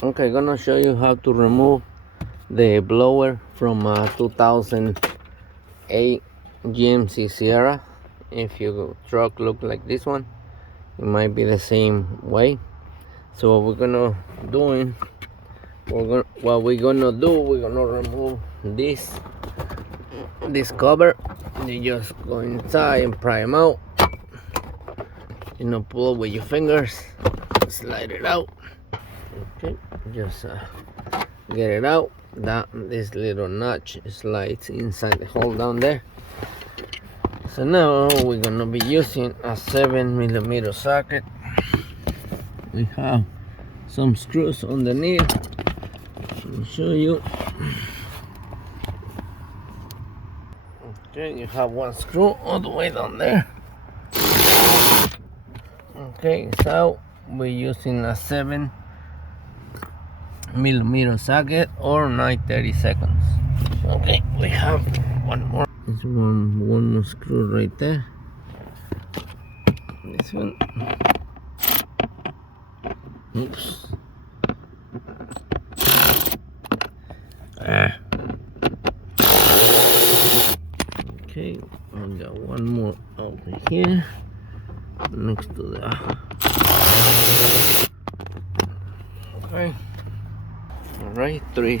Okay, gonna show you how to remove the blower from a 2008 GMC Sierra. If your truck look like this one, it might be the same way. So what we're gonna do, we're gonna remove this cover. You just go inside and pry them out. Pull it with your fingers, slide it out. Okay, just get it out. This little notch slides inside the hole down there. So now we're gonna be using a 7mm socket. We have some screws underneath. I'll show you. Okay, you have one screw all the way down there. Okay, so we're using a 7mm socket or 9/32. Okay, we have one more. There's one more screw right there. This one. Oops. Okay, I got one more over here next to the. Okay. All right, three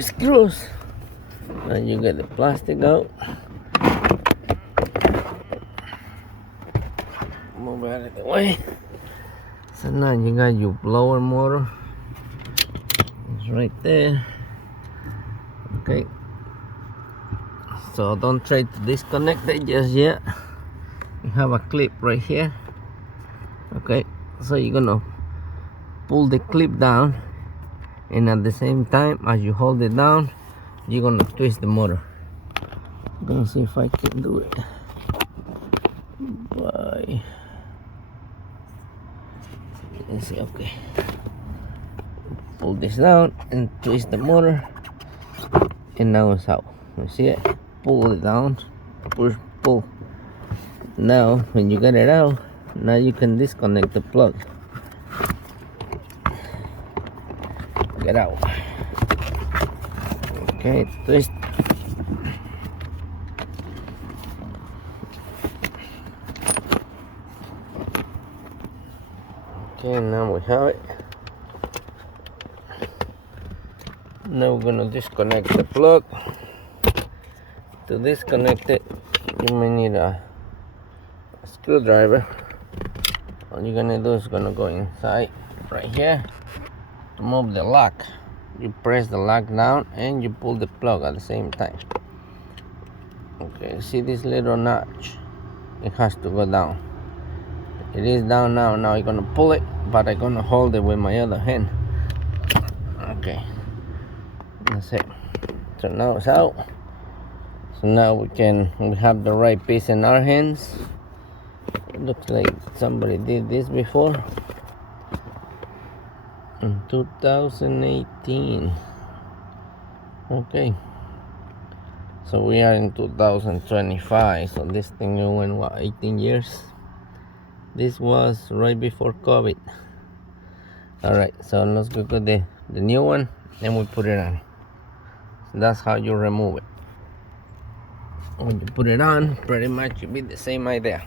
screws. Now you get the plastic out. Move it out of the way. So now you got your blower motor. It's right there. Okay. So don't try to disconnect it just yet. You have a clip right here. Okay. So you're gonna pull the clip down, and at the same time as you hold it down, you're gonna twist the motor. I'm gonna see if I can do it. Bye. Let's see. Okay. Pull this down and twist the motor, and now it's out. You see it? Pull it down, push, pull. Now when you get it out, now you can disconnect the plug. Get out. Okay, twist. Okay, now we have it. Now we're gonna disconnect the plug. To disconnect it, you may need a screwdriver. All you're gonna do is gonna go inside right here to move the lock. You press the lock down and you pull the plug at the same time. Okay, see this little notch? It has to go down. It is down now. Now you're gonna pull it, but I'm gonna hold it with my other hand. Okay, that's it. So now it's out. So now we have the right piece in our hands. It looks like somebody did this before in 2018. Okay, so we are in 2025, so this thing went 18 years. This was right before COVID. All right, so let's go to the new one and we put it on. So that's how you remove it. When you put it on, pretty much it be the same idea.